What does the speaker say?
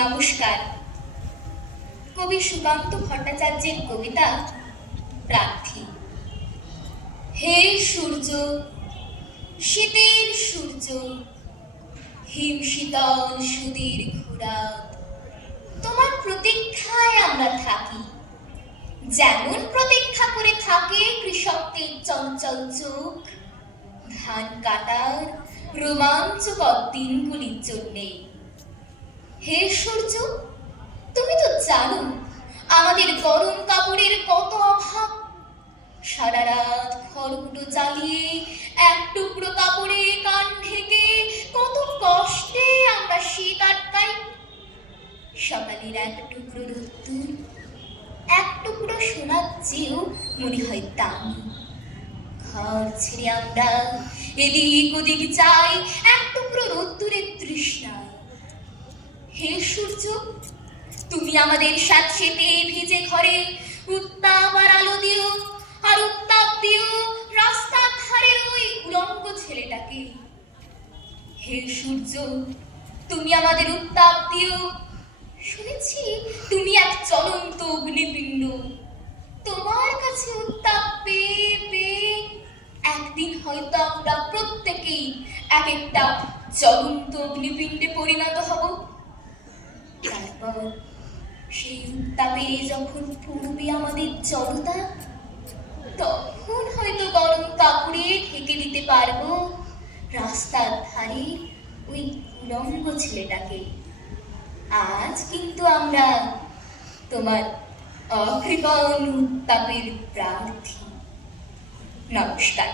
নমস্কার। কবি সুকান্ত ভট্টাচার্যের কবিতা প্রার্থী। হে সূর্য, শীতের সূর্য, হিম শীতল সুদীর্ঘ রাত, তোমার প্রতীক্ষায় আমরা থাকি। যেমন প্রতীক্ষা করে থাকে কৃষকদের চঞ্চল চোখ ধান কাটার রোমাঞ্চকর দিনগুলির জন্যে। হে সূর্য, তুমি তো জানো আমাদের গরম কাপড়ের কত অভাব। সারা রাত খড়কুটো জ্বালিয়ে এক টুকরো কাপড়ে কান ঢেকে কত কষ্টে আমরা শীত আটকাই। সকালের এক টুকরো রোদ্দুর, এক টুকরো সোনার চেয়েও মনে হয় দামি। ঘর ছেড়ে আমরা এদিক ওদিক যাই এক টুকরো রোদ্দুরের তৃষ্ণায়। হে সূর্য, তুমি আমাদের স্যাঁতসেঁতে ভিজে ঘরে উত্তাপ আর আলো দিও, আর উত্তাপ দিও রাস্তার ধারের ওই উলঙ্গ ছেলেটাকে। হে সূর্য, তুমি আমাদের উত্তাপ দিও। শুনেছি তুমি এক জ্বলন্ত অগ্নিপিণ্ড। তোমার কাছে উত্তাপ পেয়ে পেয়ে একদিন হয়তো আমরা প্রত্যেকেই এক একটা জ্বলন্ত অগ্নিপিণ্ডে পরিণত হব। তারপর সেই উত্তাপে যখন পূর্বে আমাদের জড়তা, তখন হয়তো গরম কাপড়ে ঢেকে দিতে পারবো রাস্তার ধারে ওই উলঙ্গ ছেলেটাকে। আজ কিন্তু আমরা তোমার অকৃপণ উত্তাপের প্রার্থী। নমস্কার।